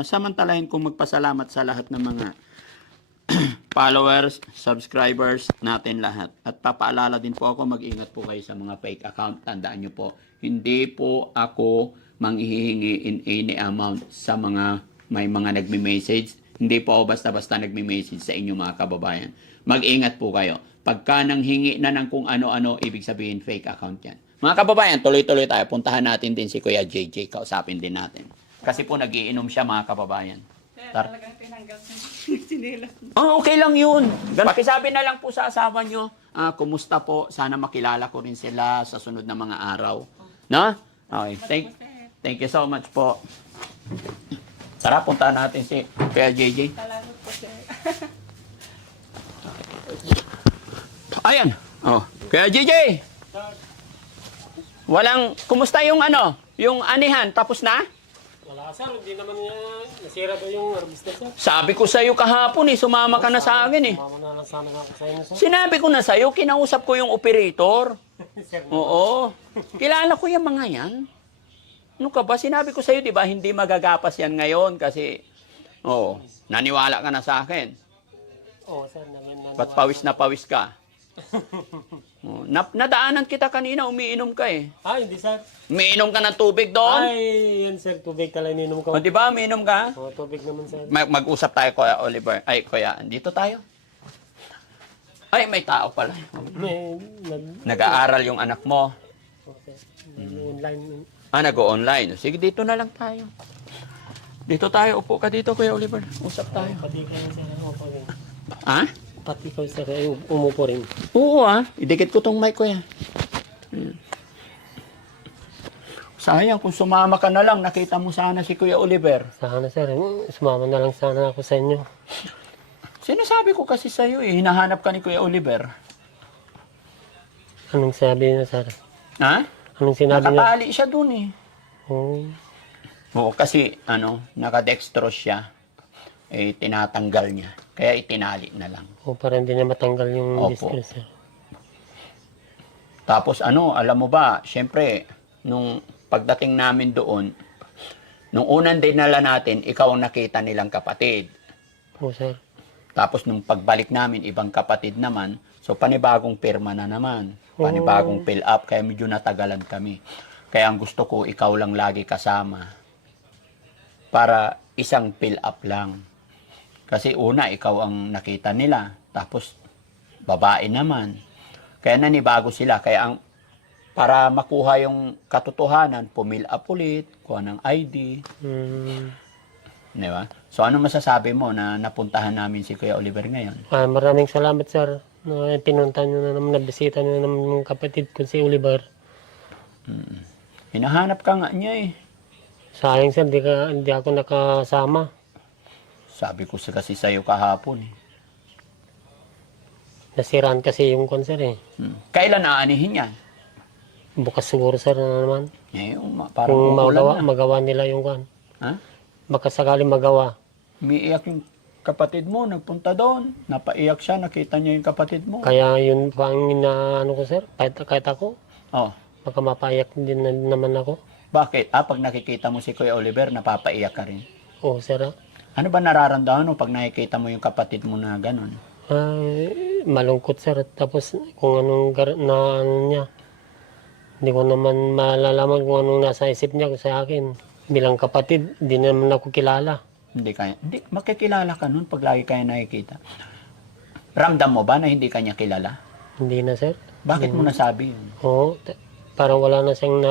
samantalahin kong magpasalamat sa lahat ng mga followers, subscribers natin lahat. At papaalala din po ako, mag-ingat po kayo sa mga fake account. Tandaan nyo po, hindi po ako manghihingi in any amount sa mga may mga nagme-message. Hindi po ako basta-basta nagme-message sa inyo mga kababayan. Mag-ingat po kayo. Pagka nanghingi na ng kung ano-ano, ibig sabihin fake account yan. Mga kababayan, tuloy-tuloy tayo. Puntahan natin din si Kuya JJ. Kausapin din natin. Kasi po nagiinom siya mga kababayan. Talagang tinanggal sinila. Oh, okay lang yun. Pakisabi na lang po sa asawa nyo, kumusta po? Sana makilala ko rin sila sa sunod na mga araw. No? Okay. Thank you so much po. Tara, puntahan natin si Kuya JJ. Salamat po, sir. Ayan. Oh, Kuya JJ. Kumusta yung yung anihan? Tapos na? Wala sir, hindi naman nasira daw yung business sir. Sabi ko sa'yo kahapon sumama ka na sa akin Mama na lang sana ako sa inyo sir. Sinabi ko na sa'yo, kinausap ko yung operator. Sir, Oo. Kilala ko yung mga yan. Ano ka ba? Sinabi ko sa'yo, di ba, hindi magagapas yan ngayon kasi, naniwala ka na sa akin. Oo sir, naman. Ba't pawis na pawis ka? Nadaanan kita kanina, umiinom ka eh. Hindi sir. Umiinom ka ng tubig doon? Yan sir, tubig talaga ininom ko. O, di ba, umiinom ka? Tubig naman sir. Mag-usap tayo, Kuya Oliver. Ay, Kuya, dito tayo. Ay, may tao pala. May Nag-aaral yung anak mo. okay. Online. Nag-online. Sige, dito na lang tayo. Dito tayo. Upo ka dito, Kuya Oliver. Usap tayo. Pati ikaw sir, umupo rin. Ha? Pati ikaw sir, umupo rin. Oo Idikit ko tong mic, Kuya. Sayang, kung sumama ka na lang, nakita mo sana si Kuya Oliver. Sana sir, sumama na lang sana ako sa inyo. Sinasabi ko kasi sa'yo hinahanap ka ni Kuya Oliver. Anong sabi niya sir? Ha? Anong sinabi niya? Nakatali siya dun Oo. Oo, kasi nakadextrose siya. Tinatanggal niya. Kaya itinali na lang. Para hindi niya matanggal yung Opo. disc sir. Tapos alam mo ba, syempre, nung pagdating namin doon, nung unang dinala natin, ikaw ang nakita nilang kapatid. Oo sir. Tapos nung pagbalik namin, ibang kapatid naman. So panibagong pirma na naman. Panibagong fill up. Kaya medyo natagalan kami. Kaya ang gusto ko, ikaw lang lagi kasama. Para isang fill up lang. Kasi una, ikaw ang nakita nila. Tapos babae naman. Kaya nanibago sila. Kaya para makuha yung katotohanan, pumill up ulit, kuha ng ID. Di ba? So ano masasabi mo na napuntahan namin si Kuya Oliver ngayon? Maraming salamat sir. Pinunta nyo na naman, nabisita nyo na naman yung kapatid ko si Oliver. Hinahanap ka nga niya Sayang sir, hindi ako nakasama. Sabi ko kasi sa'yo kahapon Nasiraan kasi yung konser Kailan aanihin yan? Bukas siguro sir na naman. Parang Kung umuulan na. magawa nila yung kan. Ha? Baka sakaling magawa. Umiiyak yung kapatid mo, nagpunta doon. Napaiyak siya, nakita niya yung kapatid mo. Kaya yun pa ang inaano ko sir, kahit ako. Oh, Baka mapaiyak din naman ako. bakit? Pag nakikita mo si Kuya Oliver, napapaiyak ka rin. Oo sir. Ano ba nararamdaman mo pag nakikita mo yung kapatid mo na gano'n? Malungkot sir. Tapos kung anong ano niya. Hindi ko naman malalaman kung anong nasa isip niya sa akin. Bilang kapatid, hindi naman ako kilala. Hindi, makikilala ka nun pag lagi kayo nakikita. Ramdam mo ba na hindi kanya kilala? Hindi na sir. Bakit mo nasabi yun? Oo, parang wala na siyang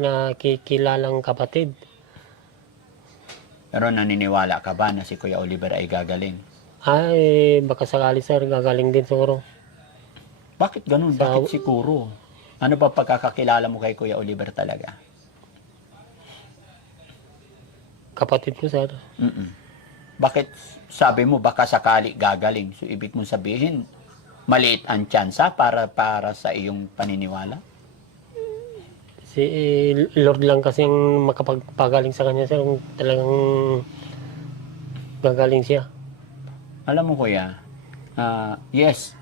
nakikilalang kapatid. Pero naniniwala ka ba na si Kuya Oliver ay gagaling? Baka sakali sir, gagaling din siguro. Bakit ganun? Bakit siguro? Ano ba pagkakakilala mo kay Kuya Oliver talaga? Kapatid ko sir. Bakit sabi mo baka sakali gagaling? So ibig mong sabihin, maliit ang tsansa para sa iyong paniniwala? Si Lord lang kasi ang makapagpagaling sa kanya sir. Kung talagang gagaling siya. Alam mo kuya, yes,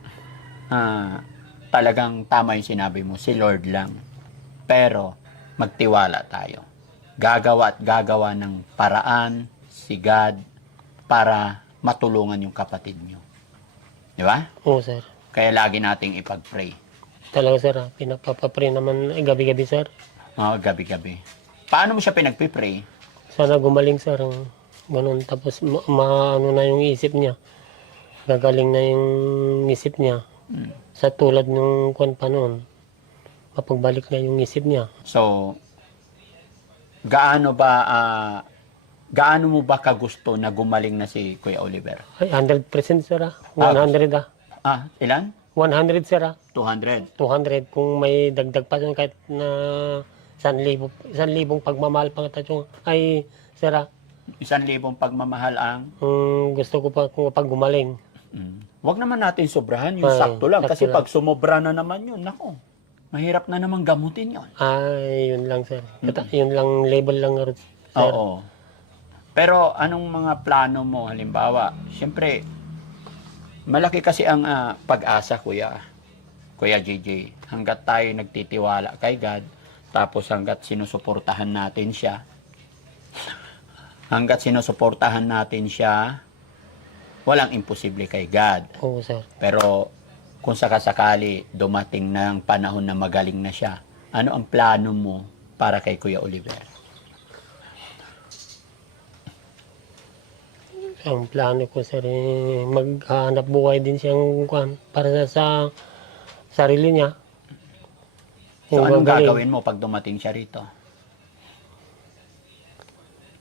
talagang tama yung sinabi mo, si Lord lang. Pero magtiwala tayo. Gagawa at gagawa ng paraan si God para matulungan yung kapatid nyo. Di ba? Oo sir. Kaya lagi nating ipag-pray. Talaga sir, pinapapapray naman gabi-gabi sir. Gabi-gabi. Paano mo siya pinagpipray? Sana gumaling sir. Ganun. Tapos ano na yung isip niya. Gagaling na yung isip niya. Sa tulad nung kwan pa noon. Mapagbalik na yung isip niya. So, gaano mo ba kagusto na gumaling na si Kuya Oliver? Ay, 100% sir ah. 100 Ilan? 100 sir ah. 200. 200 kung may dagdag pa yun kahit na 1,000 pagmamahal pang tatyong ay sir ah. 1,000 pagmamahal ang Gusto ko pa kung pag gumaling. Wag naman natin sobrahan, yung Ay, sakto lang. Kasi sakto lang. pag sumobra na naman yun, nako, mahirap na naman gamutin yun. Ay, yun lang sir. Yun lang label lang sir. Oo. Pero anong mga plano mo? Halimbawa, siyempre, malaki kasi ang pag-asa, Kuya JJ. Hanggat tayo nagtitiwala kay God, tapos hanggat sinusuportahan natin siya, walang imposible kay God. Oo sir. Pero kung sakasakali dumating na ang panahon na magaling na siya, ano ang plano mo para kay Kuya Oliver? Ang plano ko sir, maghanap buhay din siyang para sa sarili niya. So Kung anong gagaling. gagawin mo pag dumating siya rito?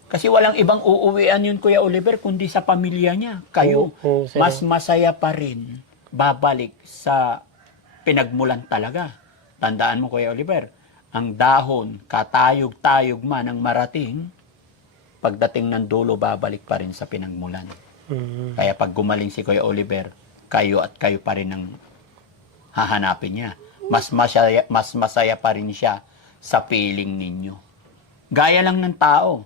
Kasi walang ibang uuwian yun, Kuya Oliver, kundi sa pamilya niya. Kayo, Oo, sir. mas masaya pa rin babalik sa pinagmulan talaga. Tandaan mo, Kuya Oliver, ang dahon, katayog-tayog man ang marating, pagdating ng dulo, babalik pa rin sa pinagmulan. Kaya pag gumaling si Kuya Oliver, kayo at kayo pa rin ang hahanapin niya. Mas masaya pa rin siya sa piling ninyo. Gaya lang ng tao.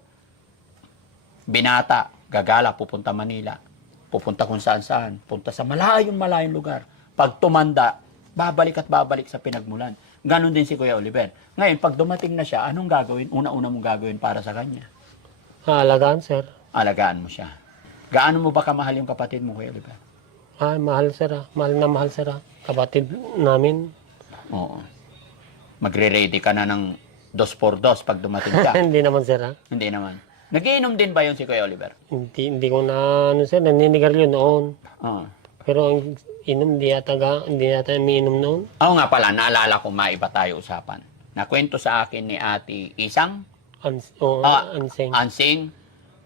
Binata, gagala, pupunta Manila, pupunta kung saan-saan, punta sa malayong lugar. Pag tumanda, babalik at babalik sa pinagmulan. Ganon din si Kuya Oliver. Ngayon, pag dumating na siya, anong gagawin? Una-una mong gagawin para sa kanya? Alagaan sir. Alagaan mo siya. Gaano mo ba kamahal yung kapatid mo, Kuya Oliver? Mahal sir ah. Mahal na mahal sir ah. Kapatid namin. Oo. Magre-ready ka na ng 2x2 pag dumating siya. Hindi naman sir ah. Hindi naman. Nagiinom din ba yun si Kuya Oliver? Hindi ko na ano sir, naninigarilyo noon. Oo. Pero ang inom, hindi yata umiinom noon. Oo nga pala, naalala ko, maiba tayo usapan. Nakwento sa akin ni Ate Isang, Anseng. Ansing,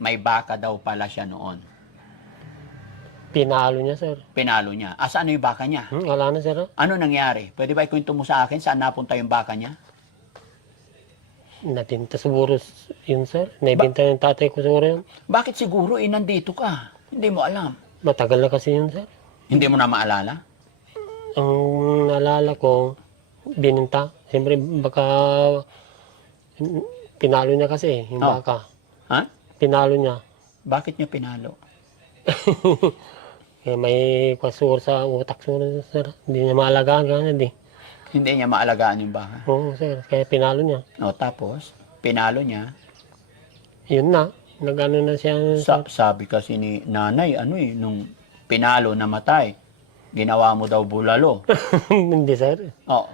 may baka daw pala siya noon. Pinalo niya sir. Pinalo niya. Saan yung baka niya? Wala na sir ah. Ano nangyari? Pwede ba ikwento mo sa akin saan napunta yung baka niya? Nabinta siguro yun sir. Nabinta yung tatay ko siguro yun. Bakit siguro nandito ka? Hindi mo alam. Matagal na kasi yun sir. Hindi mo na maalala? Ang naalala ko, bininta. Siyempre baka pinalo niya kasi yung Oh. baka. Ha? Pinalo niya. Bakit niya pinalo? Kaya may kwasur sa utak siguro sir. Hindi niya maalagaan ganyan eh. Hindi niya maalagaan yung baka. Oo sir, kaya pinalo niya. O tapos, pinalo niya. Yun na, nag-ano na siya. Sabi kasi ni nanay, nung pinalo namatay, ginawa mo daw bulalo. Hindi sir, Oo.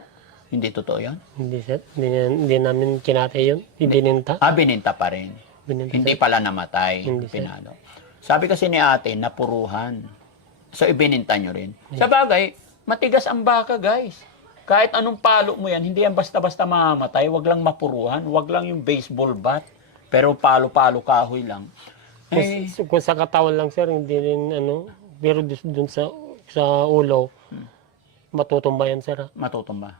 Hindi totoo yan? hindi sir. Hindi namin kinatay yun. Ibininta. Bininta pa rin. Bininta Hindi sir. pala namatay, Hindi, sir. pinalo. Sabi kasi ni ate, napuruhan. So, ibininta nyo rin. Sa bagay, matigas ang baka, guys. Kahit anong palo mo yan, hindi yan basta-basta mamamatay. Wag lang mapuruhan. Wag lang yung baseball bat. Pero palo-palo kahoy lang. Eh, Kung sa katawan lang sir, hindi rin ano. Pero dun sa ulo, matutumba yan sir. matutumba.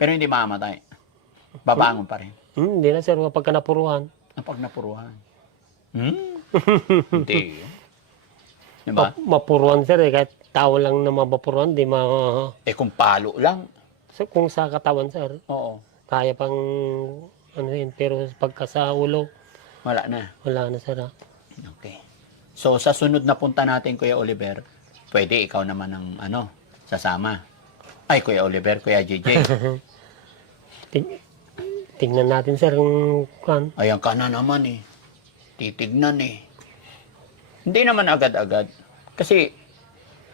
Pero hindi mamamatay. Babangon pa rin. Hindi na sir, pagka napuruhan. Pag napuruhan. Hindi. Diba? Mapuruhan sir eh, kahit tao lang na mabapuruhan, di Kung palo lang. So, kung sa katawan sir, Oo. kaya pang ano yun, pero pagka sa ulo, Wala na. wala na sir. Okay. So, sa sunod na punta natin, Kuya Oliver, pwede ikaw naman ang sasama. Ay, Kuya Oliver, Kuya JJ. Tingnan natin sir kung kan. Ayan ka na naman eh. Titignan eh. Hindi naman agad-agad. Kasi,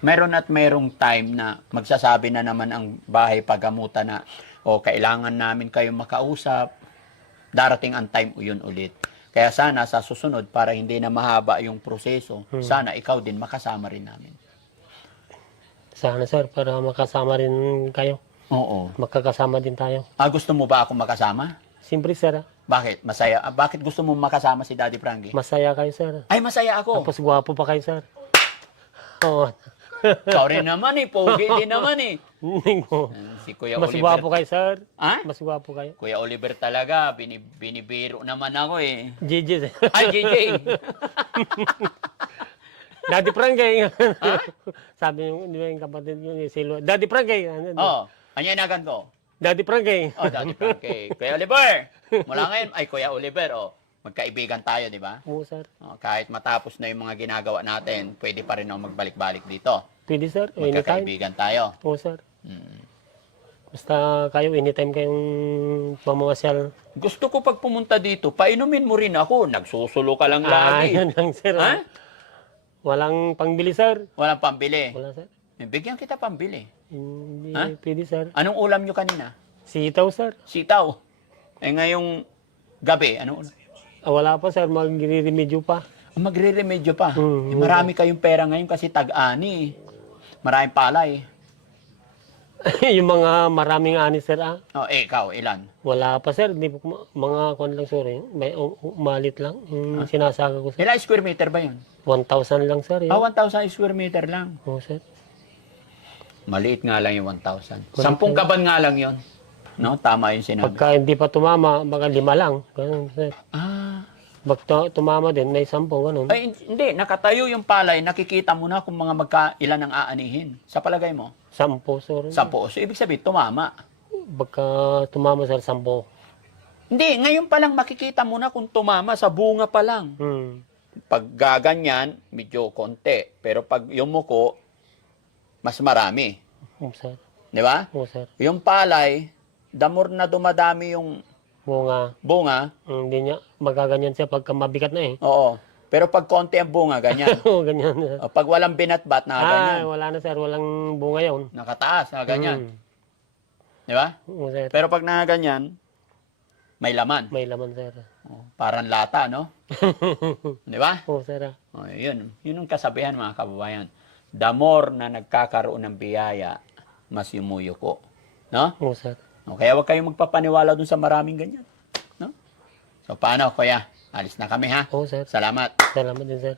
meron at merong time na magsasabi na naman ang bahay pagamutan na, kailangan namin kayong makausap. Darating ang time yun ulit. Kaya sana sa susunod, para hindi na mahaba yung proseso, sana ikaw din makasama rin namin. Sana sir, para makasama rin kayo. Oo. Magkakasama din tayo. Gusto mo ba ako makasama? Siyempre sir, Bakit? Masaya. Bakit gusto mo makasama si Daddy Frankie? masaya kayo sir. Ay, masaya ako. Tapos gwapo pa kayo sir. Oo. Ikaw rin naman eh. Pogi din naman eh. Hindi ko. Si Kuya Mas Oliver. gwapo kayo sir. Ha? Mas gwapo kayo. Kuya Oliver talaga. Binibiro naman ako eh. GG sir. Ay, JJ. Daddy Frankie. Sabi yung, di ba yung kapatid ko, yung Silva. Daddy Frankie. Oo. Anyanagan ko. Daddy Frankie. Oh, Daddy Frankie. Kuya Oliver. Mula ngayon, ay Kuya Oliver, magkaibigan tayo, di ba? Oo sir. Kahit matapos na yung mga ginagawa natin, pwede pa rin ako magbalik-balik dito. Pwede sir. Anytime. Magkakaibigan tayo. Oo sir. Mm. Basta kayo, anytime kayong pamamasyal. Gusto ko pag pumunta dito, painumin mo rin ako. Nagsusulo ka lang lagi. Yun lang sir. Ha? Walang pangbili sir. Walang pambili. Wala sir. Bigyan kita pambili. Hindi Ha? pwede sir. Anong ulam nyo kanina? Sitaw sir. Sitaw. Ngayong gabi, anong ulam? Wala pa sir, magre-remedyo pa. Magre-remedyo pa. Mm, Marami kayong pera ngayon kasi tag-ani. Maraming palay. Yung mga maraming ani sir Ikaw, ilan? wala pa sir, di po mga kon lang sir, may umalit lang. Sinasaga ko sir. Ilang square meter ba yun? 1,000 lang sir. 1,000 square meter lang. Oo sir. Maliit nga lang yung 1,000. 10 kaban nga lang yun. No? Tama yung sinabi. Pagka hindi pa tumama, baka 5 lang. Ganun sir. Pag tumama din, may 10 ganun. Ay, hindi. Nakatayo yung palay. Nakikita mo na kung mga ilan ang aanihin. Sa palagay mo? 10 sir. 10. So, ibig sabihin, tumama. Pagka tumama sir, 10. Hindi. Ngayon pa lang makikita mo na kung tumama sa bunga pa lang. Pag gaganyan, medyo konti. Pero pag yung muko, mas marami. Oo sir. Di ba? Oo sir. Yung palay, the more na dumadami yung bunga, Hindi niya magaganyan siya pagka mabigat na eh. oo. Pero pag konti ang bunga, ganyan. Oo, ganyan sir. Pag walang binatbat, na ganyan. Wala na sir, walang bunga yun. Nakataas, na ganyan. Di ba? Oo sir. Pero pag ganyan, may laman. May laman sir. Parang lata, no? Di ba? Oo sir. Yun. Yun ang kasabihan, mga kababayan. The more na nagkakaroon ng biyaya, mas yumuyuko. No? Oo sir. Kaya huwag kayong magpapaniwala dun sa maraming ganyan. No? So, paano, kuya? Alis na kami, ha? Oo sir. Salamat. Salamat din sir.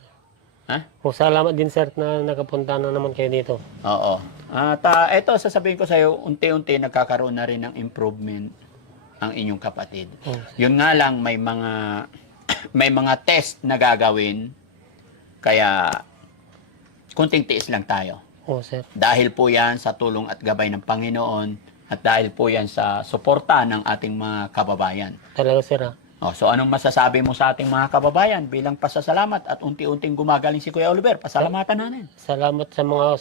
Ha? O salamat din sir na nakapunta na naman kayo dito. Oo. At ito, sasabihin ko sa'yo, unti-unti nagkakaroon na rin ng improvement ang inyong kapatid. Yun nga lang, may mga test na gagawin, kaya kunting tiis lang tayo. Oo sir. Dahil po yan sa tulong at gabay ng Panginoon, at dahil po yan sa suporta ng ating mga kababayan. Talaga sir So anong masasabi mo sa ating mga kababayan bilang pasasalamat at unti-unting gumagaling si Kuya Oliver? Pasalamatan natin. Salamat sa mga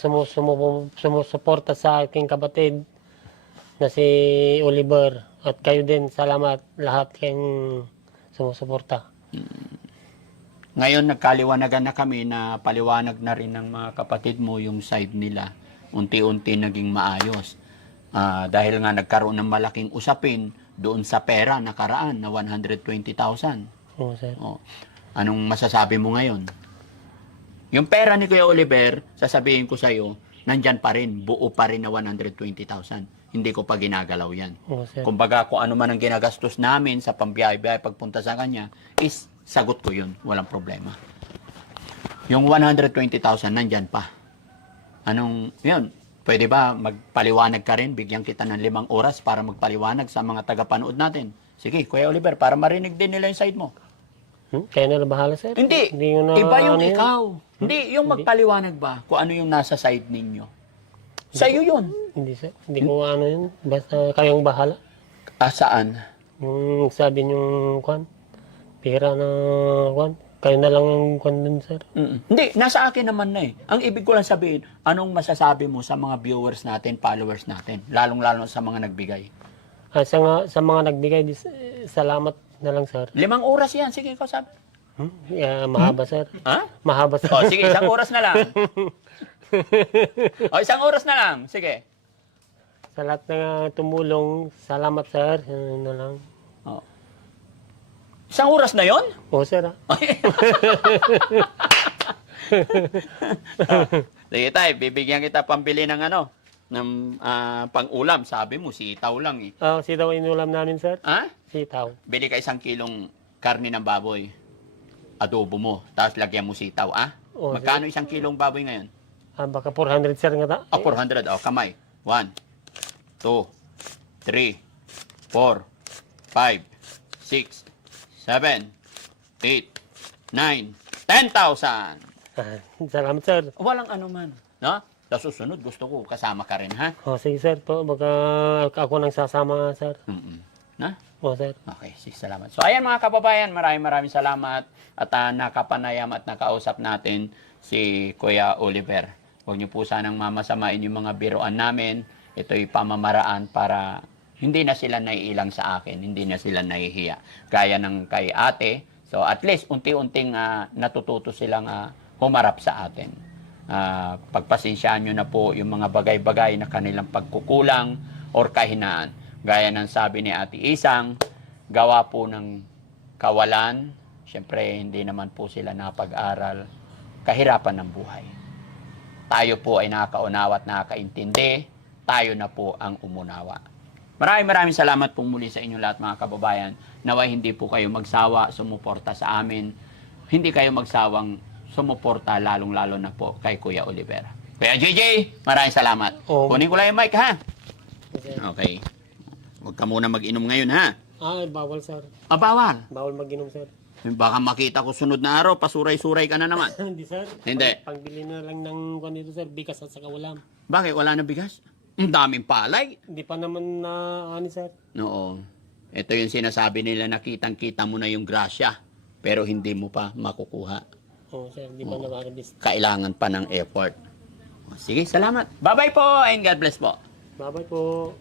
sumusuporta sa aking kapatid na si Oliver. At kayo din, salamat lahat kayong sumusuporta. Ngayon nagkaliwanagan na kami na paliwanag na rin ng mga kapatid mo yung side nila. Unti-unti naging maayos. Dahil nga nagkaroon ng malaking usapin doon sa pera nakaraan na 120,000. Oo sir. Anong masasabi mo ngayon? Yung pera ni Kuya Oliver, sasabihin ko sa'yo, nandyan pa rin, buo pa rin na 120,000. Hindi ko pa ginagalaw yan. Oo sir. Kumbaga, kung ano man ang ginagastos namin sa pambiyahe-biyahe pagpunta sa kanya, is sagot ko yun. Walang problema. Yung 120,000, nandyan pa. Yun, pwede ba magpaliwanag ka rin? Bigyan kita ng 5 oras para magpaliwanag sa mga tagapanood natin. Sige, Kuya Oliver, para marinig din nila yung side mo. Kaya na bahala sir? Hindi. Yun na, Iba yung ano ikaw. Hindi, yung magpaliwanag ba kung ano yung nasa side ninyo. Sa'yo yun. Hindi sir. Hindi ko ano yun. Basta kayong bahala. Saan? Yung sabi niyong pera na kayo na lang ang dun sir. Hindi, nasa akin naman na eh. Ang ibig ko lang sabihin, anong masasabi mo sa mga viewers natin, followers natin, lalong-lalo sa mga nagbigay? Sa mga nagbigay, salamat na lang sir. 5 oras yan. Sige, ikaw sabi. Mahaba sir. Ha? Mahaba sir. Sige, 1 oras na lang. 1 oras na lang. Sige. Sa lahat na tumulong, salamat sir. Yan na lang. Isang oras na yon? Oo, sir. Sige tayo, bibigyan kita pambili ng ano, ng pang-ulam. Sabi mo, sitaw lang eh. Sitaw inulam namin, sir. Ha? Sitaw. Bili ka 1 kilong karne ng baboy. Adobo mo, tapos lagyan mo sitaw, Oo, Magkano 1 kilong baboy ngayon? Baka 400, sir, nga ta. 400. Kamay. 1, 2, 3, 4, 5, 6, 7, 8, 9, 10,000. Salamat, sir. Walang ano man. No? Sa susunod, gusto ko kasama ka rin, ha? Sige, sir po. Baka ako nang sasama, sir. Na? Sir. Okay, sige, salamat. So, ayan mga kababayan, maraming salamat at nakapanayam at nakausap natin si Kuya Oliver. Huwag niyo po sanang mamasamain yung mga biruan namin. Ito'y pamamaraan para hindi na sila naiilang sa akin, hindi na sila nahihiya. Gaya ng kay ate. So, at least, unti-unting natututo silang humarap sa atin. Pagpasensyaan nyo na po yung mga bagay-bagay na kanilang pagkukulang or kahinaan. Gaya ng sabi ni Ate Isang, gawa po ng kawalan. Siyempre, hindi naman po sila napag-aral. Kahirapan ng buhay. Tayo po ay nakaunawa at nakakaintindi. Tayo na po ang umunawa. Maraming salamat po muli sa inyo lahat mga kababayan. Naway hindi po kayo magsawa, sumuporta sa amin. Hindi kayo magsawang sumuporta lalong-lalo na po kay Kuya Oliver. Kuya JJ, maraming salamat. Kunin ko lang yung mic, ha? Okay. Huwag ka muna mag-inom ngayon, ha? Bawal, sir. Bawal. Bawal mag-inom, sir. Baka makita ko sunod na araw, pasuray-suray ka na naman. Hindi, sir. Hindi. Pangbili na lang ng dito, sir, bigas at saka ulam. Bakit? Wala na bigas? Ang daming palay. Hindi pa naman na, sir. Oo. Ito yung sinasabi nila na kitang-kita mo na yung grasya, pero hindi mo pa makukuha. Sir, hindi pa na-harvest. Kailangan pa ng effort. Sige, salamat. Bye-bye po and God bless po. Bye-bye po.